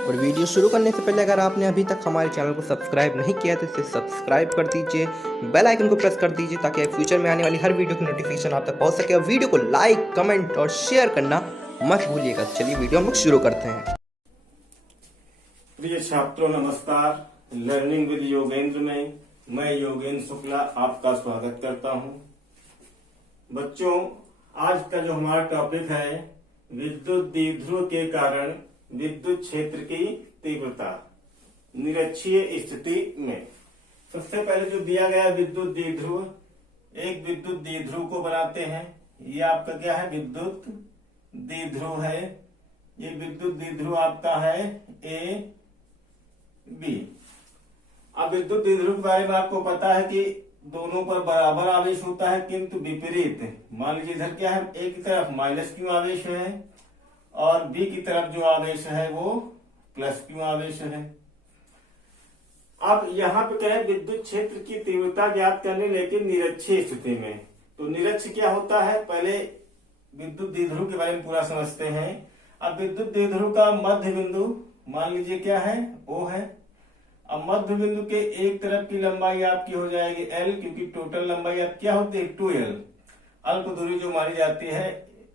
और वीडियो शुरू करने से पहले अगर आपने अभी तक हमारे चैनल को सब्सक्राइब नहीं किया तो इसे सब्सक्राइब कर दीजिए, बेल आइकन को प्रेस कर दीजिए ताकि फ्यूचर में आने वाली हर वीडियो की नोटिफिकेशन आप तक पहुंच सके। और वीडियो को लाइक, कमेंट और शेयर करना मत भूलिएगा। चलिए वीडियो हम लोग शुरू करते हैं। प्रिय छात्रों नमस्कार। लर्निंग विद योगेंद्र में मैं योगेंद्र शुक्ला आपका स्वागत करता हूं। बच्चों, आज का जो हमारा टॉपिक है विद्युत द्विध्रुव के कारण विद्युत क्षेत्र की तीव्रता निरक्षीय स्थिति में। सबसे पहले जो दिया गया विद्युत द्विध्रुव, एक विद्युत द्विध्रुव को बनाते हैं। ये आपका क्या है? विद्युत द्विध्रुव है। ये विद्युत द्विध्रुव आपका है ए बी। अब विद्युत द्विध्रुव के बारे में आपको पता है कि दोनों पर बराबर आवेश होता है, किंतु विपरीत। मान लीजिए इधर क्या है, ए की तरफ माइनस क्यू आवेश है और बी की तरफ जो आवेश है वो प्लस क्यू आवेश है। अब यहाँ पे क्या है, विद्युत क्षेत्र की तीव्रता ज्ञात करने, लेकिन निरक्षीय स्थिति में। तो निरक्ष क्या होता है, पहले विद्युत द्विध्रुव के बारे में पूरा समझते हैं। अब विद्युत द्विध्रुव का मध्य बिंदु मान लीजिए क्या है, O है। अब मध्य बिंदु के एक तरफ की लंबाई आपकी हो जाएगी L, क्योंकि टोटल लंबाई आप क्या होती है 2L। अल्प दूरी जो मानी जाती है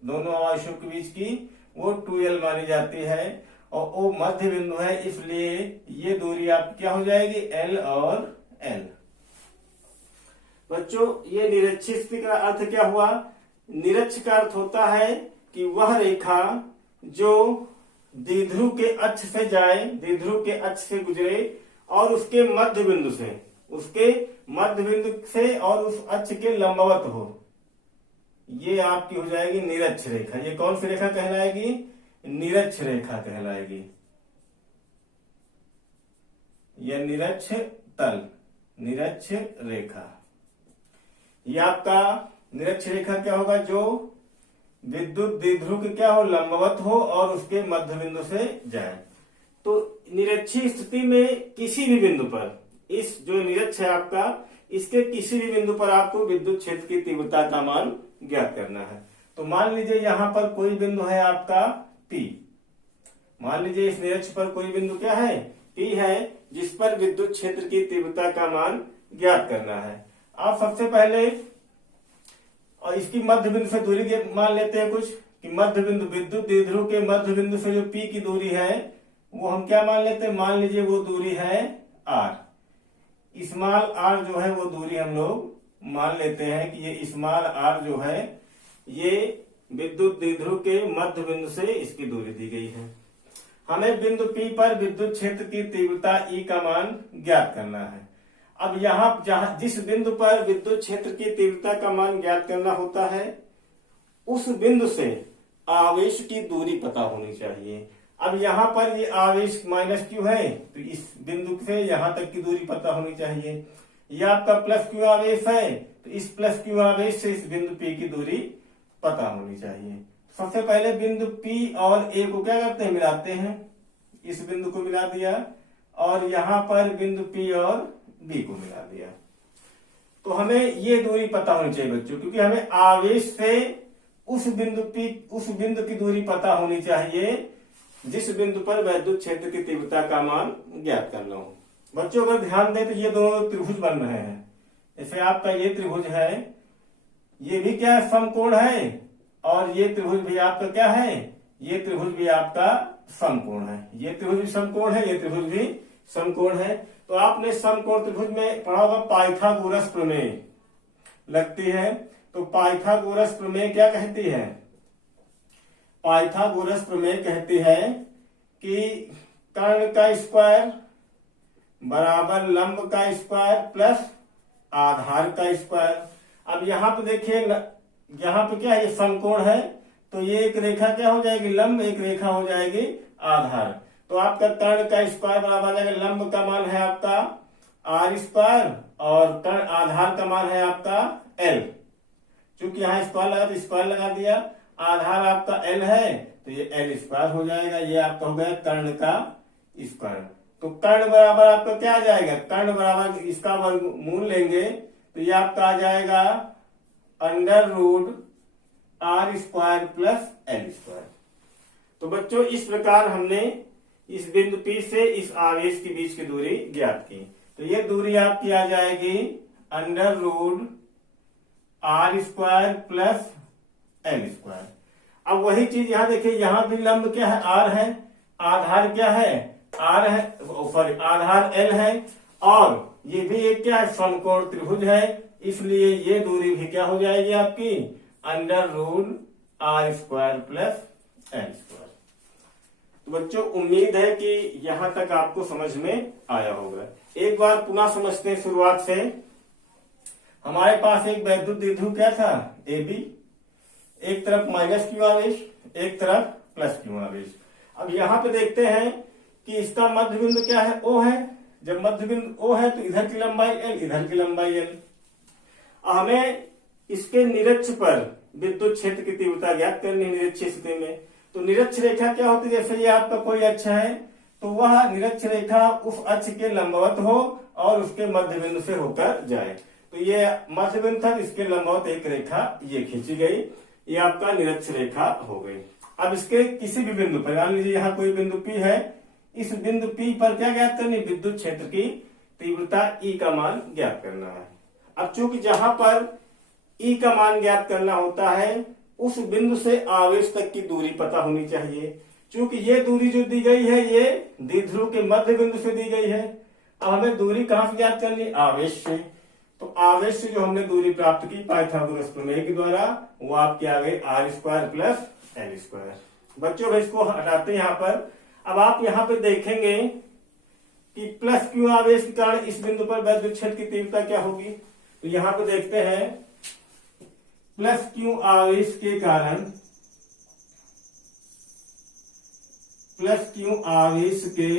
दोनों आवेशों के बीच की वो 2L मानी जाती है, और वो मध्य बिंदु है, इसलिए ये दूरी आप क्या हो जाएगी L और L। बच्चों, ये निरक्षीय स्थिति का अर्थ क्या हुआ? निरक्ष का अर्थ होता है कि वह रेखा जो द्विध्रुव के अक्ष से जाए, द्विध्रुव के अक्ष से गुजरे और उसके मध्य बिंदु से और उस अक्ष के लंबवत हो, ये आपकी हो जाएगी निरक्ष रेखा। ये कौन सी रेखा कहलाएगी? निरक्ष रेखा कहलाएगी, यह निरक्ष तल, निरक्ष रेखा। ये आपका निरक्ष रेखा क्या होगा? जो विद्युत द्विध्रुव के क्या हो, लंबवत हो और उसके मध्य बिंदु से जाए। तो निरक्षीय स्थिति में किसी भी बिंदु पर, इस जो निरक्ष है आपका, इसके किसी भी बिंदु पर आपको विद्युत क्षेत्र की तीव्रता का मान ज्ञात करना है। तो मान लीजिए यहां पर कोई बिंदु है आपका P। मान लीजिए इस निरक्ष पर कोई बिंदु क्या है, P है, जिस पर विद्युत क्षेत्र की तीव्रता का मान ज्ञात करना है। आप सबसे पहले और इसकी मध्य बिंदु से दूरी के मान लेते हैं कुछ, कि मध्य बिंदु विद्युत द्विध्रुव के मध्य बिंदु से जो P की दूरी है वो हम क्या मान लेते हैं? मान लीजिए वो दूरी है R। स्मॉल r जो है वो दूरी हम लोग मान लेते हैं कि ये स्मॉल r जो है ये विद्युत द्विध्रुव के मध्य बिंदु से इसकी दूरी दी गई है। हमें बिंदु P पर विद्युत क्षेत्र की तीव्रता E का मान ज्ञात करना है। अब यहाँ जिस बिंदु पर विद्युत क्षेत्र की तीव्रता का मान ज्ञात करना होता है, उस बिंदु से आवेश की दूरी पता होनी चाहिए। अब यहाँ पर ये आवेश माइनस क्यू है, तो इस बिंदु से यहाँ तक की दूरी पता होनी चाहिए। यह आपका प्लस क्यू आवेश है, तो इस प्लस क्यू आवेश से इस बिंदु P की दूरी पता होनी चाहिए। सबसे पहले बिंदु P और A को क्या करते हैं? मिलाते हैं। इस बिंदु को मिला दिया और यहाँ पर बिंदु P और B को मिला दिया। तो हमें ये दूरी पता होनी चाहिए बच्चों, क्योंकि हमें आवेश से उस बिंदु की दूरी पता होनी चाहिए जिस बिंदु पर विद्युत क्षेत्र की तीव्रता का मान ज्ञात करना हो। बच्चों अगर ध्यान दें तो ये दोनों त्रिभुज बन रहे हैं। जैसे आपका ये त्रिभुज है, ये भी क्या है? समकोण है, और ये त्रिभुज भी आपका क्या है? ये त्रिभुज भी आपका समकोण है। ये त्रिभुज भी समकोण है, ये त्रिभुज भी समकोण है। तो आपने समकोण त्रिभुज में पढ़ा होगा पाइथागोरस प्रमेय लगती है। तो पाइथागोरस प्रमेय क्या कहती है? पाइथागोरस प्रमेय कहती है कि कर्ण का स्क्वायर बराबर लंब का स्क्वायर प्लस आधार का स्क्वायर। अब यहाँ पे देखिए, यहाँ पे क्या है? ये समकोण है, तो ये एक रेखा क्या हो जाएगी? लंब। एक रेखा हो जाएगी आधार। तो आपका कर्ण का स्क्वायर बराबर आ जाएगा, लंब का मान है आपका R स्क्वायर और कर्ण आधार का मान है आपका L। चूंकि यहाँ स्क्वायर लगा तो स्क्वायर लगा दिया, आधार आपका L है तो ये L स्क्वायर हो जाएगा। ये आपका हो गया कर्ण का स्क्वायर। तो कर्ण बराबर आपका क्या आ जाएगा? कर्ण बराबर इसका वर्गमूल लेंगे तो ये आपका आ जाएगा under root R² plus L²। तो बच्चों इस प्रकार हमने इस बिंदु P से इस आवेश के बीच की दूरी ज्ञात की। तो ये दूरी आपकी आ जाएगी under root R square plus L square. अब वही चीज यहां देखिए, यहां भी लंब क्या है, आर है, आधार क्या है, आर है, सॉरी आधार एल है, और ये भी एक क्या है, समकोण त्रिभुज है, इसलिए ये दूरी भी क्या हो जाएगी आपकी under root R square plus L square. तो बच्चों उम्मीद है कि यहां तक आपको समझ में आया होगा। एक बार पुनः समझते हैं शुरुआत से। हमारे पास एक वैद्युत द्विध्रुव क्या था, ए बी, एक तरफ माइनस क्यू आवेश, एक तरफ प्लस क्यू आवेश। अब यहां पे देखते हैं कि इसका मध्य बिंदु क्या है, ओ है। जब मध्य बिंदु ओ है तो इधर की लंबाई एल, इधर की लंबाई एल। हमें इसके निरक्ष पर विद्युत क्षेत्र की तीव्रता ज्ञात करनी है निरक्ष स्थिति में। तो निरक्ष रेखा क्या होती है, जैसे ये आपका कोई अक्ष है तो वह निरक्ष रेखा उस अक्ष के लंबवत हो और उसके मध्य बिंदु से होकर जाए। तो ये मध्य बिंदु था, इसके लंबवत एक रेखा ये खींची गई, ये आपका निरक्ष रेखा हो गई। अब इसके किसी भी बिंदु पर, मान लीजिए यहाँ कोई बिंदु P है, इस बिंदु P पर क्या ज्ञात करनी, विद्युत क्षेत्र की तीव्रता E का मान ज्ञात करना है। अब चूंकि जहां पर E का मान ज्ञात करना होता है उस बिंदु से आवेश तक की दूरी पता होनी चाहिए। चूंकि ये दूरी जो दी गई है ये द्विध्रुव के मध्य बिंदु से दी गई है। अब हमें दूरी कहां से ज्ञात करनी, आवेश से। तो आवेश से जो हमने दूरी प्राप्त की पाइथागोरस प्रमेय के द्वारा, वो आपकी आ गई R square plus L square. बच्चों इसको हटाते हैं यहाँ पर। अब आप यहाँ पे देखेंगे कि प्लस क्यू आवेश के कारण इस बिंदु पर वैद्युत क्षेत्र की तीव्रता क्या होगी। तो यहाँ पे देखते हैं प्लस क्यू आवेश के कारण, प्लस क्यू आवेश के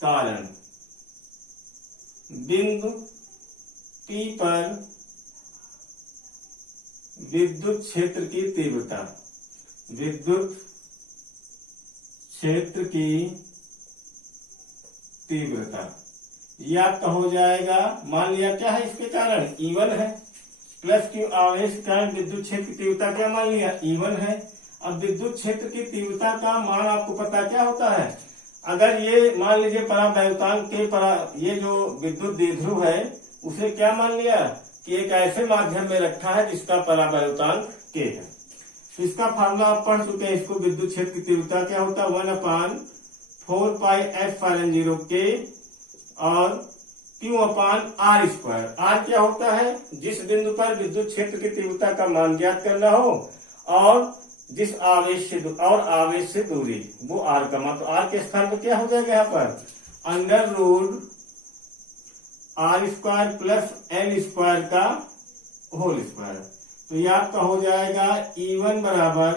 कारण बिंदु P पर विद्युत क्षेत्र की तीव्रता, विद्युत क्षेत्र की तीव्रता यह आपका हो जाएगा, मान लिया क्या है इसके कारण E1 है। प्लस क्यू आवेश के कारण विद्युत क्षेत्र की तीव्रता क्या मान लिया, E1 है। अब विद्युत क्षेत्र की तीव्रता का मान आपको पता क्या होता है, अगर ये मान लीजिए परावैद्युतांक के ये जो विद्युत द्विध्रुव है उसे क्या मान लिया कि एक ऐसे माध्यम में रखा है जिसका परावैद्युतांक K है। तो इसका फार्मूला आप पढ़ चुके हैं। इसको विद्युत क्षेत्र की तीव्रता क्या होता है, 1/4 पाई F0 K और Q/R स्क्वायर। R क्या होता है, जिस बिंदु पर विद्युत क्षेत्र की तीव्रता का मान ज्ञात करना हो और जिस आवेश से और आवेश से दूरी, वो R का मान। तो R के स्थान पर क्या हो जाएगा यहाँ पर under root R square plus L square का होल स्क्वायर। तो ये आपका हो जाएगा E1 बराबर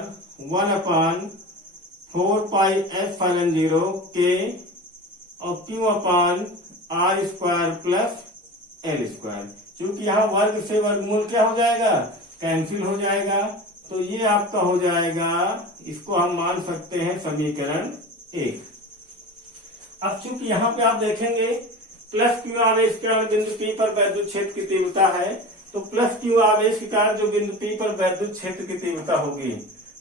1/4 पाई F0 K और Q/R square plus L square. क्योंकि यहाँ वर्ग से वर्गमूल क्या हो जाएगा, कैंसिल हो जाएगा। तो ये आपका हो जाएगा, इसको हम मान सकते हैं समीकरण 1। अब चूंकि यहाँ पे आप देखेंगे प्लस क्यू आवेश के कारण बिंदु P पर वैद्युत क्षेत्र की तीव्रता है, तो प्लस क्यू आवेश के कारण जो बिंदु P पर वैद्युत क्षेत्र की तीव्रता होगी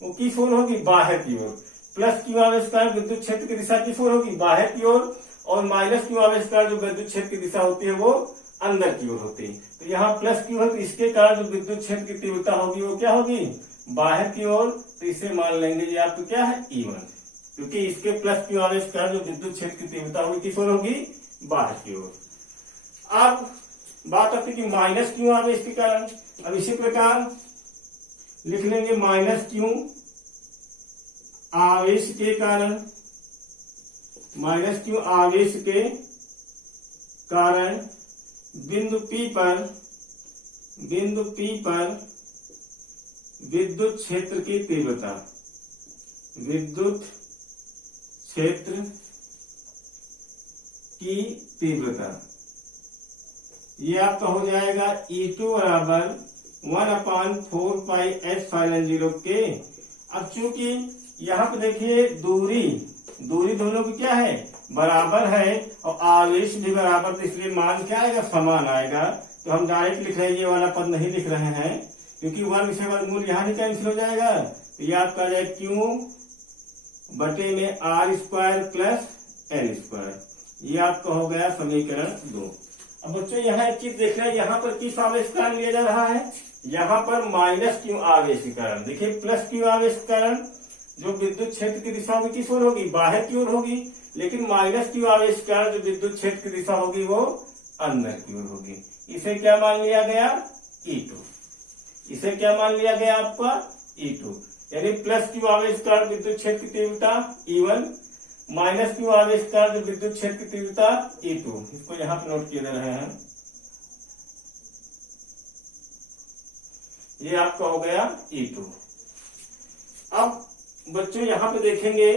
वो किस ओर होगी, बाहर की ओर। प्लस क्यू आवेश के कारण विद्युत क्षेत्र की दिशा किस ओर होगी, बाहर की ओर। और माइनस क्यू आवेश के कारण जो विद्युत क्षेत्र की दिशा होती है वो अंदर की ओर होती है। तो यहाँ प्लस क्यू है तो इसके कारण जो विद्युत क्षेत्र की तीव्रता होगी वो क्या होगी, बाहर की ओर। तो इसे मान लेंगे ये आपको क्या है E1, क्योंकि इसके प्लस क्यू आवेश के कारण जो विद्युत क्षेत्र की तीव्रता होगी किस ओर होगी, बाहर की ओर। अब बात आती है कि माइनस क्यू आवेश के कारण। अब इसी प्रकार लिख लेंगे माइनस क्यू आवेश के कारण, माइनस क्यू आवेश के कारण बिंदु P पर विद्युत क्षेत्र की तीव्रता, विद्युत क्षेत्र की तीव्रता ये आपका हो जाएगा E2 बराबर 1/4 पाई F0 K। अब चूंकि यहाँ पे देखिए दूरी दोनों की क्या है, बराबर है और आवेश भी बराबर, तो इसलिए मान क्या आएगा, समान आएगा। तो हम डायरेक्ट लिख रहे हैं, ये वाला पद नहीं लिख रहे हैं क्योंकि वर्ग से वर्गमूल यहाँ नहीं कैंसिल हो जाएगा। तो ये आपका आ जाएगा बटे में R square plus N square. ये आपका हो गया समीकरण 2। अब बच्चों यहाँ एक चीज देखना है, यहाँ पर किस आवेश के कारण लिया जा रहा है, यहाँ पर माइनस क्यू आवेश के कारण। देखिए प्लस क्यू आवेश के कारण जो विद्युत क्षेत्र की दिशा होगी किस ओर होगी, बाहर की ओर होगी, लेकिन माइनस क्यू आवेश के कारण जो विद्युत क्षेत्र की दिशा होगी वो अंदर की ओर होगी। इसे क्या मान लिया गया, E2। इसे क्या मान लिया गया आपका, E2। यानी प्लस क्यू आवेश के कारण विद्युत क्षेत्र की तीव्रता E1, माइनस क्यू आवेश के कारण जो विद्युत क्षेत्र की तीव्रता E2। इसको यहाँ पे नोट किए जा रहे हैं। ये आपका हो गया E2। अब बच्चों यहाँ पे देखेंगे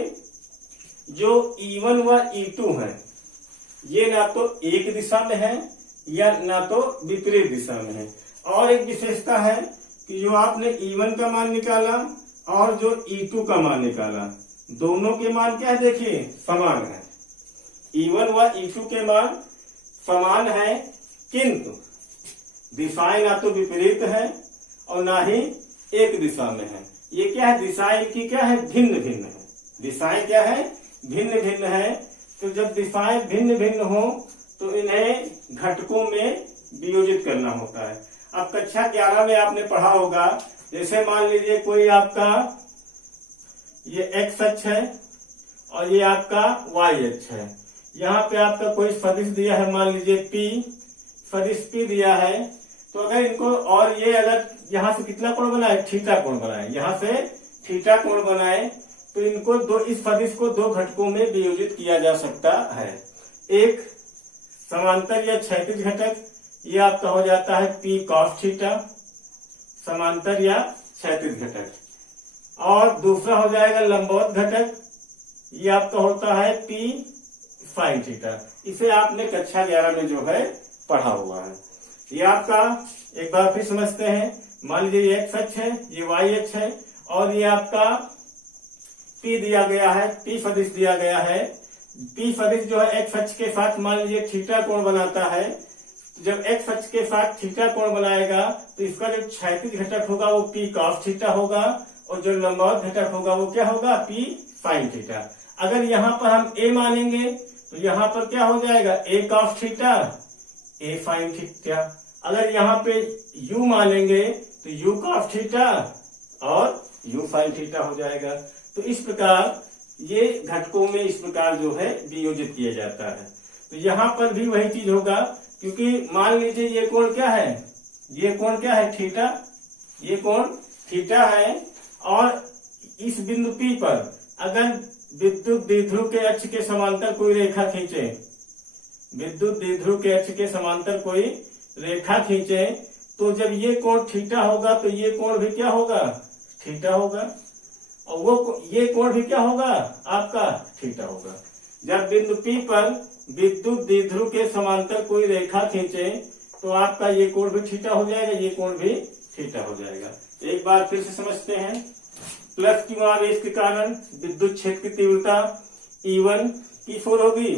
जो E1 व E2 है ये ना तो एक दिशा में है या ना तो विपरीत दिशा में है। और एक विशेषता है कि जो आपने E1 का मान निकाला और जो E2 का मान निकाला, दोनों के मान क्या है, देखिए समान है। E1 व E2 के मान समान है, किंतु दिशाएं ना तो विपरीत है और ना ही एक दिशा में है। ये क्या है, दिशाएं की क्या है, भिन्न भिन्न है। दिशाएं क्या है, भिन्न भिन्न है। तो जब दिशाएं भिन्न भिन्न हो तो इन्हें घटकों में वियोजित करना होता है। अब कक्षा 11 में आपने पढ़ा होगा, जैसे मान लीजिए कोई आपका ये एक्स अक्ष है और ये आपका वाई अक्ष है। यहाँ पे आपका कोई सदिश दिया है, मान लीजिए पी, सदिश पी दिया है। तो अगर इनको, और ये अगर यहाँ से कितना कोण बनाए, थीटा कोण बनाए, यहाँ से थीटा कोण बनाए, तो इनको इस सदिश को दो घटकों में वियोजित किया जा सकता है। एक समांतर या क्षैतिज घटक, ये आपका हो जाता है पी कॉस थीटा, समांतर या क्षैतिज घटक। और दूसरा हो जाएगा लंबवत घटक, ये आपका होता है पी साइन थीटा। इसे आपने कक्षा 11 में जो है पढ़ा हुआ है। ये आपका एक बार फिर समझते हैं। मान लीजिए ये एक्स अक्ष है, ये वाई अक्ष है और ये आपका पी दिया गया है, पी सदिश दिया गया है। पी सदिश जो है एक्स अक्ष के साथ मान लीजिए थीटा कोण बनाता है। जब एक्स अक्ष के साथ थीटा कोण बनाएगा तो इसका जो क्षैतिज घटक होगा वो पी कॉस थीटा होगा और जो लंबवत घटक होगा वो क्या होगा, पी साइन थीटा। अगर यहाँ पर हम ए मानेंगे तो यहाँ पर क्या हो जाएगा, ए कॉस थीटा, ए साइन थीटा। अगर यहाँ पे यू मानेंगे तो यू कॉस थीटा और यू साइन थीटा हो जाएगा। तो इस प्रकार ये घटकों में इस प्रकार जो है वियोजित किया जाता है। तो यहाँ पर भी वही चीज होगा, क्योंकि मान लीजिए ये कोण क्या है, ये कोण क्या है, थीटा, ये कोण थीटा है। और इस बिंदु P पर अगर विद्युत द्विध्रुव के अक्ष के समांतर कोई रेखा खींचे, विद्युत द्विध्रुव के अक्ष के समांतर कोई रेखा खींचे, तो जब ये कोण थीटा होगा तो ये कोण भी क्या होगा, थीटा होगा। और वो ये कोण भी क्या होगा, आपका थीटा होगा। जब बिंदु P पर विद्युत द्विध्रुव के समांतर कोई रेखा खींचे तो आपका ये कोण भी थीटा हो जाएगा, ये कोण भी थीटा हो जाएगा। एक बार फिर से समझते हैं। प्लस क्यू आवेश के कारण विद्युत क्षेत्र की तीव्रता E1 किस ओर होगी,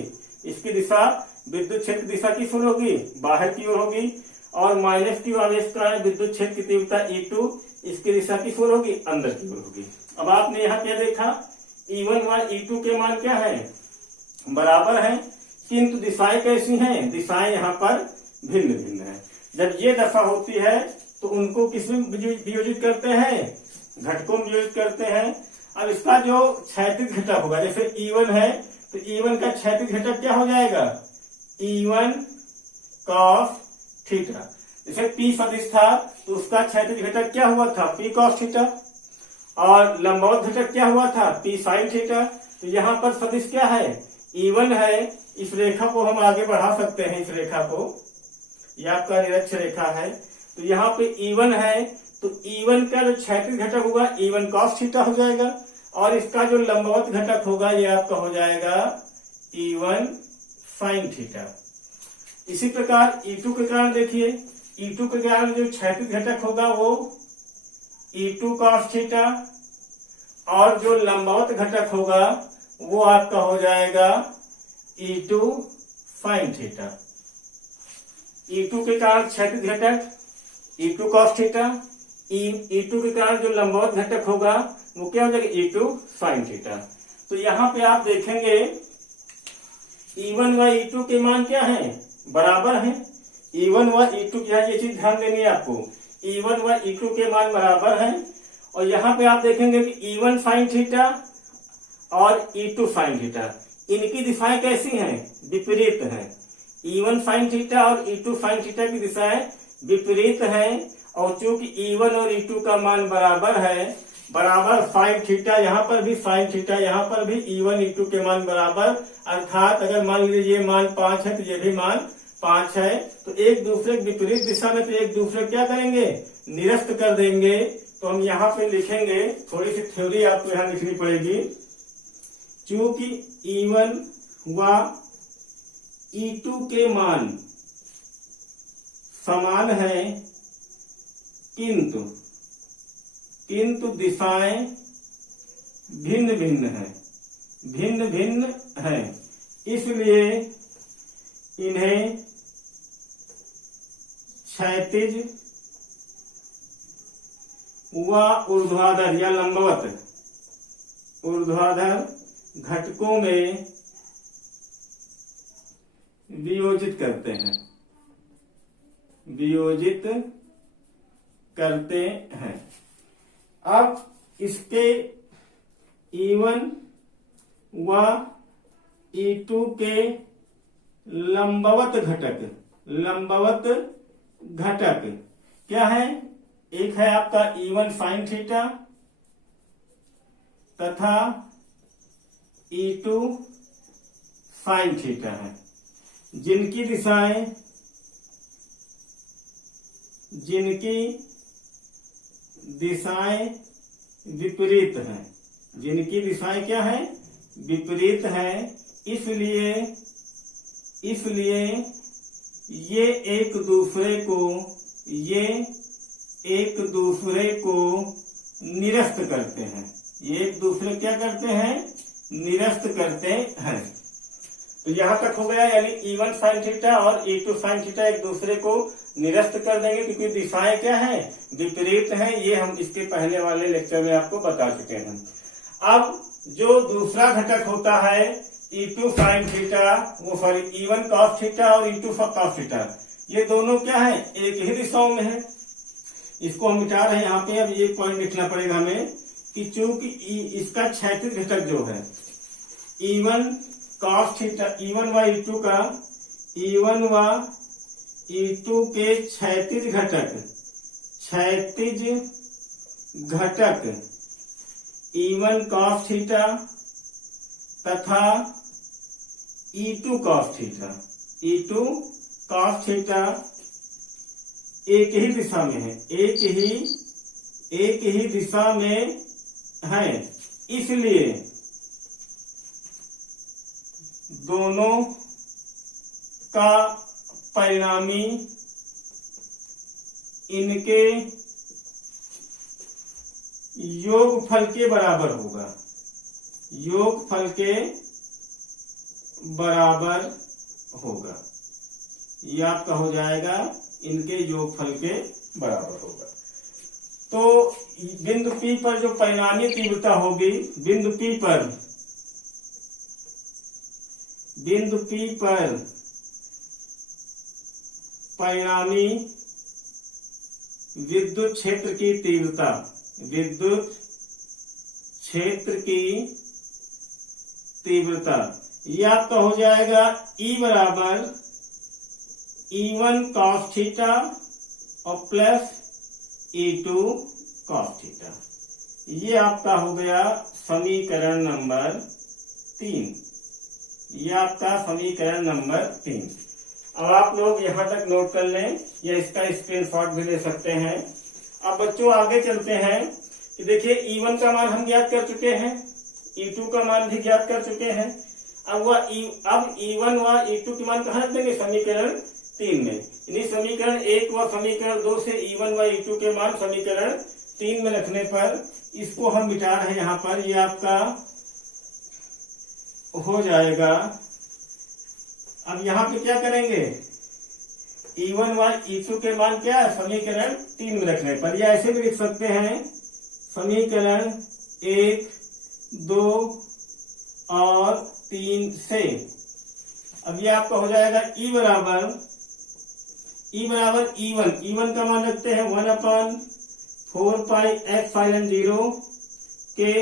इसकी दिशा, विद्युत क्षेत्र दिशा किस ओर होगी, बाहर की ओर होगी। और माइनस क्यू आवेश के कारण विद्युत क्षेत्र की तीव्रता E2, इसकी दिशा किस ओर होगी, अंदर की ओर होगी। अब आपने यहाँ क्या देखा, E1 व E2 के मान क्या है, बराबर है, किंतु दिशाएं कैसी हैं, दिशाएं यहाँ पर भिन्न भिन्न है। जब ये दशा होती है तो उनको किसमें वियोजित करते हैं, घटकों में वियोजित करते हैं। अब इसका जो क्षैतिज घटक होगा, जैसे E1 है तो E1 का क्षैतिज घटक क्या हो जाएगा, E1 cos थीटा। जैसे P सदिश था तो उसका क्षैतिज घटक क्या हुआ था, P cos थीटा। और लंबवत घटक क्या हुआ था, P sin थीटा। तो यहाँ पर सदिश क्या है, E1 है। इस रेखा को हम आगे बढ़ा सकते हैं, इस रेखा को, यह आपका निरक्ष रेखा है। तो यहाँ पे E1 है तो E1 का जो क्षैतिज घटक होगा E1 cos थीटा हो जाएगा और इसका जो लंबवत घटक होगा ये आपका हो जाएगा E1 sin थीटा। इसी प्रकार E2 के कारण देखिए, E2 के कारण जो क्षैतिज घटक होगा वो E2 cos थीटा और जो लंबवत घटक होगा वो आपका हो जाएगा E2 sin थीटा। E2 के कारण क्षैतिज घटक E2 cos थीटा, E2 के कारण जो लंबवत घटक होगा वो क्या हो जाएगा, E2 sin थीटा। तो यहाँ पे आप देखेंगे E1 व E2 के मान क्या है, बराबर है। E1 व E2 क्या, ये चीज ध्यान देनी है आपको, E1 व E2 के मान बराबर है। और यहाँ पे आप देखेंगे कि E1 साइन थीटा और E2 साइन थीटा, इनकी दिशाएं कैसी हैं, विपरीत हैं। E1 साइन थीटा और E2 साइन थीटा की दिशाएं विपरीत हैं। और चूंकि E1 और E2 का मान बराबर है, बराबर साइन थीटा, यहाँ पर भी साइन थीटा, यहाँ पर भी E1 E2 के मान बराबर, अर्थात अगर मान लीजिए ये मान 5 है तो ये भी मान 5 है, तो एक दूसरे के विपरीत दिशा में तो एक दूसरे क्या करेंगे, निरस्त कर देंगे। तो हम यहाँ पे लिखेंगे, थोड़ी सी थ्योरी आपको यहाँ लिखनी पड़ेगी। चूंकि E1 व E2 के मान समान है, किंतु दिशाएं भिन्न भिन्न हैं, इसलिए इन्हें क्षैतिज व ऊर्ध्वाधर या लंबवत ऊर्ध्वाधर घटकों में वियोजित करते हैं। अब इसके E1 व E2 के लंबवत घटक क्या है, एक है आपका E1 साइन थीटा तथा E2 साइन थीटा है, जिनकी दिशाएं विपरीत हैं, जिनकी दिशाएं क्या है, विपरीत हैं। इसलिए ये एक दूसरे को निरस्त करते हैं, ये एक दूसरे क्या करते हैं, निरस्त करते हैं। तो यहां तक हो गया, यानी E1 साइन थीटा और E2 साइन थीटा एक दूसरे को निरस्त कर देंगे, क्योंकि दिशाएं क्या हैं, विपरीत हैं। ये हम इसके पहले वाले लेक्चर में आपको बता चुके हैं। अब जो दूसरा घटक होता है E2 साइन थीटा, वो सॉरी E1 कॉस थीटा और E2 कॉस थीटा, ये दोनों क्या है, एक ही दिशाओं में है। इसको हम मिटा रहे हैं यहाँ पे। अब ये पॉइंट लिखना पड़ेगा हमें कि चूंकि इसका क्षैतिज घटक जो है E1 कॉस थीटा, E1 व E2 का, E1 व E2 के क्षैतिज घटक E1 कॉस थीटा तथा E2 कॉस थीटा एक ही दिशा में है, एक ही दिशा में है। इसलिए दोनों का परिणामी इनके योगफल के बराबर होगा। ये आपका हो जाएगा, इनके योगफल के बराबर होगा। तो बिंदु P पर जो परिणामी तीव्रता होगी, बिंदु P पर परिणामी विद्युत क्षेत्र की तीव्रता ये आपका हो जाएगा E बराबर E1 कॉस थीटा और प्लस E2 कॉस थीटा। ये आपका हो गया समीकरण नंबर 3। ये आपका समीकरण नंबर 3। अब आप लोग यहाँ तक नोट कर लें या इसका स्क्रीनशॉट भी ले सकते हैं। अब बच्चों आगे चलते हैं कि देखिए E1 का मान हम ज्ञात कर चुके हैं, E2 का मान भी ज्ञात कर चुके हैं। अब E1 व E2 के मान कहाँ रख देंगे, समीकरण 3 में। यानी समीकरण 1 व समीकरण 2 से E1 व E2 के मान समीकरण 3 में रखने पर इसको हम मिटा रहे हैं यहाँ पर। ये आपका हो जाएगा। अब यहाँ पे क्या करेंगे, E1 व E2 के मान क्या है, समीकरण 3 में रखने पर। या ऐसे भी लिख सकते हैं, समीकरण 1, 2, और 3 से। अब ये आपका हो जाएगा ई बराबर E1 का मान रखते हैं 1/4 पाई f फाइलन 0 के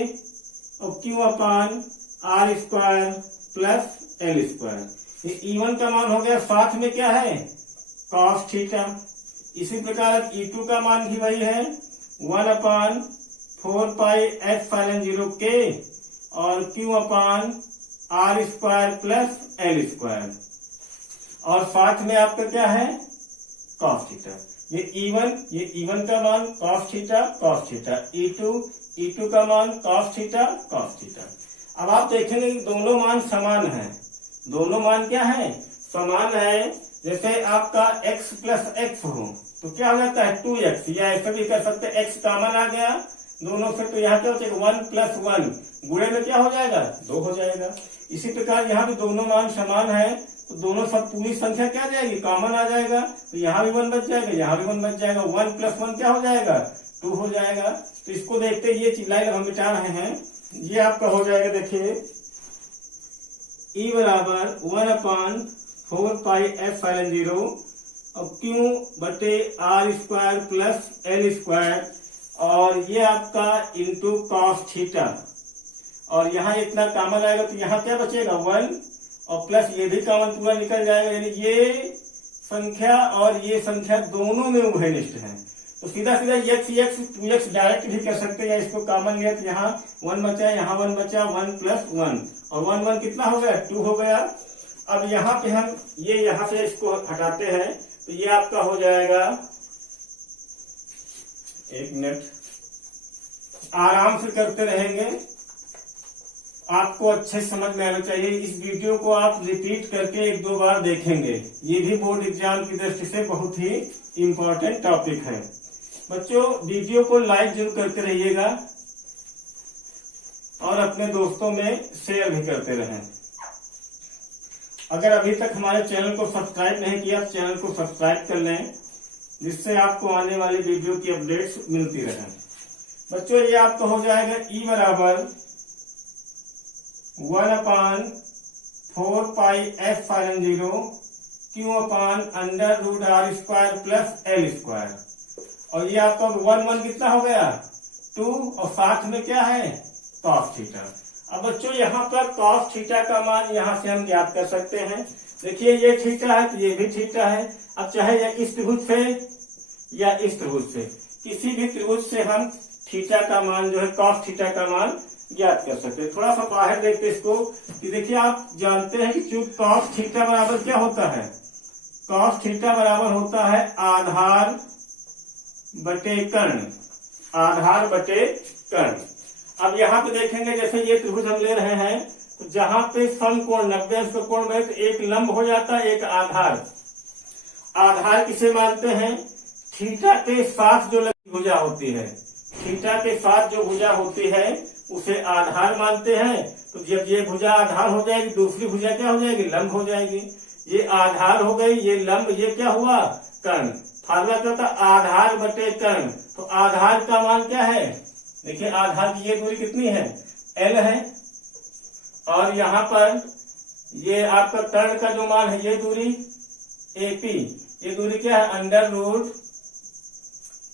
और Q/r² प्लस L²। ये E1 का मान हो गया, साथ में क्या है cos थीटा। इसी प्रकार E2 का मान भी वही है 1/4 पाई f फाइलन 0 के और Q/r² प्लस L²। और साथ में आपका क्या है cos थीटा। ये E1 का मान cos थीटा E2 का मान cos थीटा। अब आप देखेंगे कि दोनों मान समान हैं। दोनों मान क्या है समान है। जैसे आपका x प्लस x हो तो क्या हो जाता है 2x, या ऐसा भी कर सकते हैं x कॉमन आ गया दोनों से, तो यहाँ क्या हो जाएगा 1 + 1 गुणे में क्या हो जाएगा 2 हो जाएगा। इसी प्रकार यहाँ भी दोनों मान समान है तो दोनों सब पूरी संख्या क्या आ जाएगी कॉमन आ जाएगा, तो यहाँ भी 1 बच जाएगा, यहाँ भी 1 बच जाएगा। 1 + 1 क्या हो जाएगा 2 हो जाएगा। तो इसको देखते ये लाइन हम मिटा रहे हैं। ये आपका हो जाएगा, देखिए E बराबर 1/4 पाई f फाइलन 0 और Q/r² प्लस L², और ये आपका इंटू cos थीटा। और यहाँ इतना कॉमन आएगा तो यहाँ क्या बचेगा 1 और प्लस ये भी कॉमन पूरा निकल जाएगा, यानी ये संख्या और ये संख्या दोनों में उभयनिष्ठ है। तो सीधा x 2x डायरेक्ट भी कर सकते हैं, या इसको कॉमन लिया तो यहाँ 1 बचा, यहाँ 1 बचा, 1 + 1 और 1 कितना हो गया 2 हो गया। अब यहाँ पे हम ये यहाँ से इसको हटाते हैं तो ये आपका हो जाएगा, एक मिनट आराम से करते रहेंगे, आपको अच्छे समझ में आना चाहिए। इस वीडियो को आप रिपीट करके 1-2 बार देखेंगे, ये भी बोर्ड एग्जाम की दृष्टि से बहुत ही इम्पोर्टेंट टॉपिक है। बच्चों वीडियो को लाइक जरूर करते रहिएगा और अपने दोस्तों में शेयर भी करते रहें। अगर अभी तक हमारे चैनल को सब्सक्राइब नहीं किया तो चैनल को सब्सक्राइब कर लें, जिससे आपको आने वाली वीडियो की अपडेट्स मिलती रहे। बच्चों ये आपका हो जाएगा E बराबर 1/4 पाई f फाइलन 0 Q/√r² प्लस L²। और ये आपका 1 कितना हो गया 2 और साथ में क्या है cos थीटा। अब बच्चों यहाँ पर cos थीटा का मान यहाँ से हम ज्ञात कर सकते हैं। देखिए ये थीटा है तो ये भी थीटा है। अब चाहे या इस त्रिभुज से या इस त्रिभुज से, किसी भी त्रिभुज से हम थीटा का मान जो है cos थीटा का मान ज्ञात कर सकते हैं। थोड़ा सा बाहर देखते इसको कि देखिए आप जानते हैं कि चूंकि cos थीटा बराबर क्या होता है, cos थीटा बराबर होता है आधार बटे कर्ण। अब यहाँ पे देखेंगे जैसे ये त्रिभुज हम ले रहे हैं तो जहां पे समकोण 90 अंश का कोण बने तो एक लंब हो जाता है, एक आधार किसे मानते हैं थीटा के साथ जो भुजा होती है, थीटा के साथ जो भुजा होती है उसे आधार मानते हैं। तो जब ये भुजा आधार हो जाएगी दूसरी भुजा क्या हो जाएगी लंब हो जाएगी। ये आधार हो गई, ये लंब, ये क्या हुआ कर्ण। फार्मूला क्या होता है आधार बटे कर्ण। तो आधार का मान क्या है, देखिए आधार की ये दूरी कितनी है L है, और यहाँ पर ये आपका कर्ण का जो मान है ये दूरी AP, ये दूरी क्या है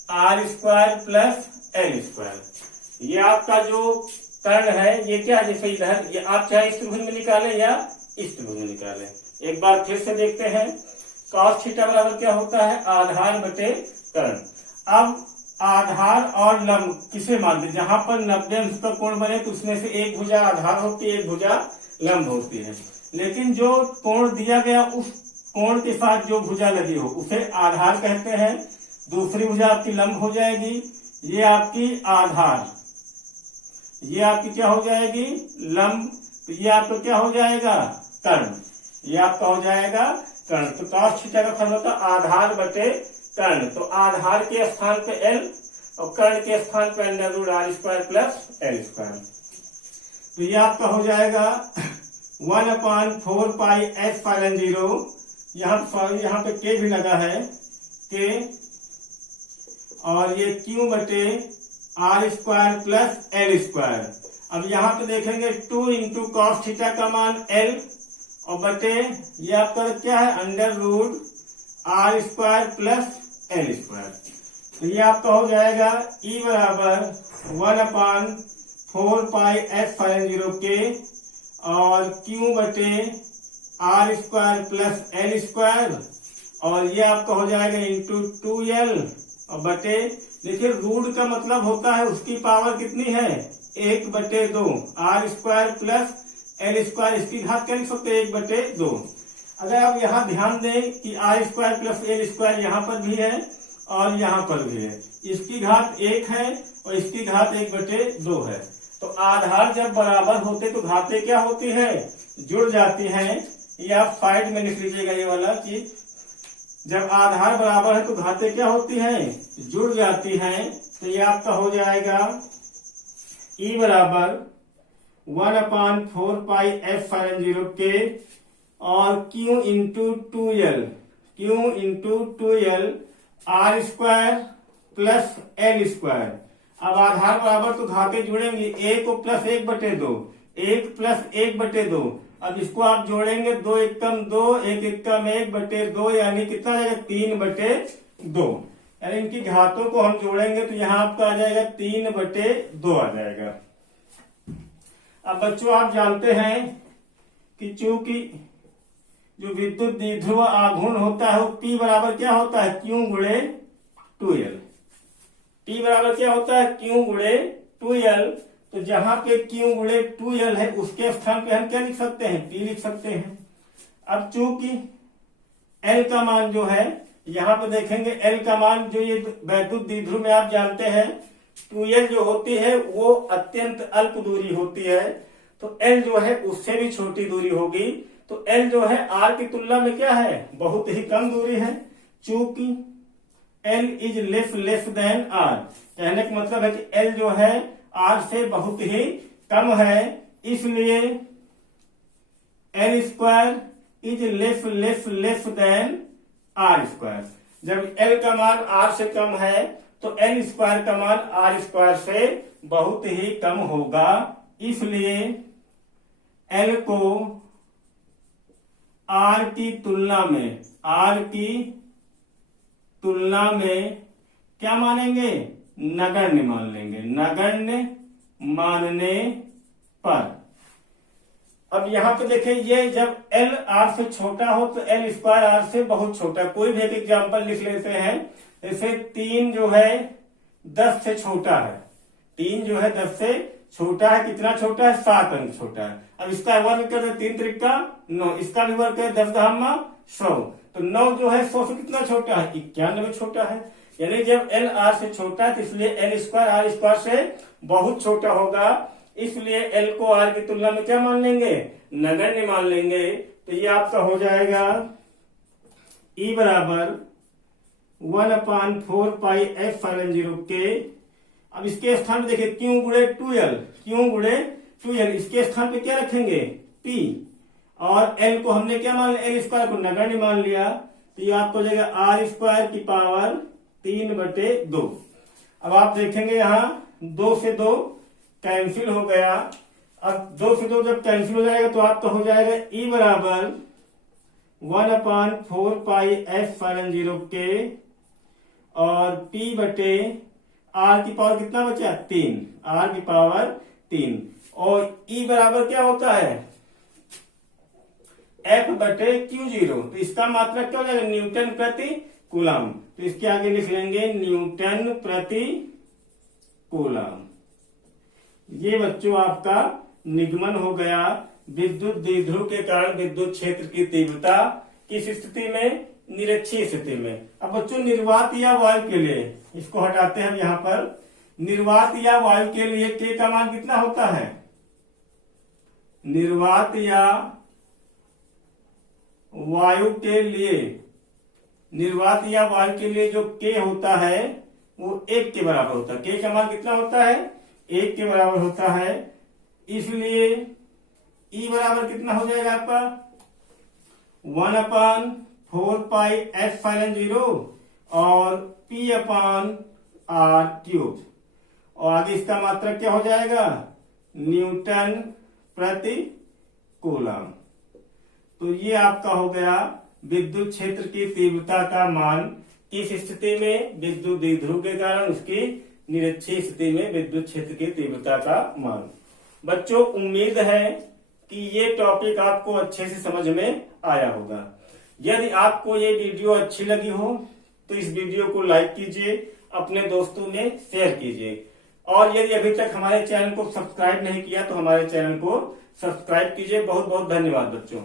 √r² प्लस L²। ये आपका जो कर्ण है ये क्या है, जैसे इधर ये आप चाहे इस त्रिभुज में निकालें या इस त्रिभुज में निकालें। एक बार फिर से देखते हैं cos थीटा बराबर क्या होता है आधार बटे कर्ण। अब आधार और लंब किसे मानते हैं, जहां पर 90 अंश का कोण बने तो उसमें से एक भुजा आधार होती है, एक भुजा लंब होती है। लेकिन जो कोण दिया गया उस कोण के साथ जो भुजा लगी हो उसे आधार कहते हैं, दूसरी भुजा आपकी लंब हो जाएगी, ये आपकी आधार, ये आपकी क्या हो जाएगी लंब, तो ये आपका क्या हो जाएगा कर्ण, ये आपका हो जाएगा कर्ण। तो cos थीटा का फॉर्मूला होता है आधार बटे कर्ण। तो आधार के स्थान पे L और कर्ण के स्थान पे √r² प्लस L²। तो ये आपका हो जाएगा 1/4 पाई f फाइलन 0, यहाँ पे K भी लगा है K, और ये Q/r² प्लस L²। अब यहाँ पे देखेंगे 2 इंटू कॉस थीटा का मान L और बटे ये आपका क्या है under root R square plus L square. तो ये आपका हो जाएगा E बराबर 1/4 पाई एफ फाइन 0 के और Q बटे R square plus L square और ये आपका हो जाएगा इंटू 2L और बटे देखिए रूट का मतलब होता है उसकी पावर कितनी है 1/2 R square plus L square इसकी घात क्या लिख सकते हैं 1/2। अगर आप यहाँ ध्यान दें कि R square plus L square यहाँ पर भी है और यहाँ पर भी है, इसकी घात 1 है और इसकी घात 1/2 है। तो आधार जब बराबर होते तो घातें क्या होती है जुड़ जाती हैं। ये आप साइड में लिख लीजिएगा ये वाला कि जब आधार बराबर है तो घातें क्या होती हैं जुड़ जाती हैं। तो ये आपका हो जाएगा E बराबर 1/4 पाई एफ फाइन 0 के और Q into 2L R square plus L square. अब आधार बराबर तो घाते जुड़ेंगे 1 को प्लस 1/2 1 प्लस 1/2। अब इसको आप जोड़ेंगे 2 एकम 2 1 एकम 1/2 यानी कितना आ जाएगा 3/2। यानी इनकी घातों को हम जोड़ेंगे तो यहाँ आपका आ जाएगा 3/2 आ जाएगा। अब बच्चों आप जानते हैं कि चूंकि जो विद्युत द्विध्रुव आघूर्ण होता है वो P बराबर क्या होता है Q गुणे 2L। P बराबर क्या होता है Q गुणे 2L। तो जहां पे Q गुणे 2L है उसके स्थान पे हम क्या लिख सकते हैं P लिख सकते हैं। अब चूंकि L का मान जो है यहाँ पे देखेंगे L का मान जो ये वैद्युत द्विध्रुव में आप जानते हैं 2L जो होती है वो अत्यंत अल्प दूरी होती है। तो L जो है उससे भी छोटी दूरी होगी। तो L जो है R की तुलना में क्या है बहुत ही कम दूरी है। चूंकि L is less than R कहने का मतलब है कि L जो है R से बहुत ही कम है, इसलिए L square is less than R square. जब L का मान R से कम है तो L स्क्वायर का मान R स्क्वायर से बहुत ही कम होगा, इसलिए L को R की तुलना में क्या मानेंगे नगण्य मान लेंगे। नगण्य मानने पर अब यहाँ पे देखें ये जब L R से छोटा हो तो L स्क्वायर R से बहुत छोटा। कोई भी एक एग्जाम्पल लिख लेते हैं। जैसे 3 जो है 10 से छोटा है। 3 जो है 10 से छोटा है। कितना छोटा है 7 अंक छोटा है। अब इसका वर्ग कर दे 3 त्रिक का 9, इसका भी वर्ग कर 10 दहमा 100। तो 9 जो है 100 से कितना छोटा है 91 छोटा है। यानी जब L R से छोटा है तो इसलिए L स्क्वायर R स्क्वायर से बहुत छोटा होगा, इसलिए L को R की तुलना में क्या मान लेंगे नगण्य मान लेंगे। तो ये आपका हो जाएगा E बराबर 1/4 पाई एफ फाइन 0 के। अब इसके स्थान पे देखिए Q गुणे 2L इसके स्थान पे क्या रखेंगे P और L को हमने क्या मान लिया L स्क्वायर को नगण्य मान लिया। तो ये आपको हो जाएगा R स्क्वायर की पावर 3/2। अब आप देखेंगे यहाँ 2 से 2 कैंसिल हो गया। अब 2 से 2 जब कैंसिल हो जाएगा तो आपका हो जाएगा E बराबर 1/4 पाई एफ फाइन 0 के और P बटे R की पावर कितना बचा 3 R की पावर 3 और E बराबर क्या होता है F बटे Q0। तो इसका मात्रक क्या हो जाएगा न्यूटन प्रति कूलम। तो इसके आगे लिख लेंगे न्यूटन प्रति कूलम। ये बच्चों आपका निगमन हो गया विद्युत द्विध्रुव के कारण विद्युत क्षेत्र की तीव्रता किस स्थिति में निरक्षीय स्थिति में। अब बच्चों निर्वात या वायु के लिए इसको हटाते हैं हम यहाँ पर। निर्वात या वायु के लिए K का मान कितना होता है निर्वात या वायु के लिए जो K होता है वो 1 के बराबर होता है। K का मान कितना होता है 1 के बराबर होता है, इसलिए E बराबर कितना हो जाएगा आपका 1/4 पाई एफ फाइन 0 और P/R क्यूब और आगे इसका मात्रक क्या हो जाएगा न्यूटन प्रति कूलम। तो ये आपका हो गया विद्युत क्षेत्र की तीव्रता का मान। इस स्थिति में विद्युत द्विध्रुव के कारण उसकी निरक्षीय स्थिति में विद्युत क्षेत्र की तीव्रता का मान। बच्चों, उम्मीद है कि ये टॉपिक आपको अच्छे से समझ में आया होगा। यदि आपको ये वीडियो अच्छी लगी हो तो इस वीडियो को लाइक कीजिए, अपने दोस्तों में शेयर कीजिए, और यदि अभी तक हमारे चैनल को सब्सक्राइब नहीं किया तो हमारे चैनल को सब्सक्राइब कीजिए। बहुत बहुत धन्यवाद बच्चों।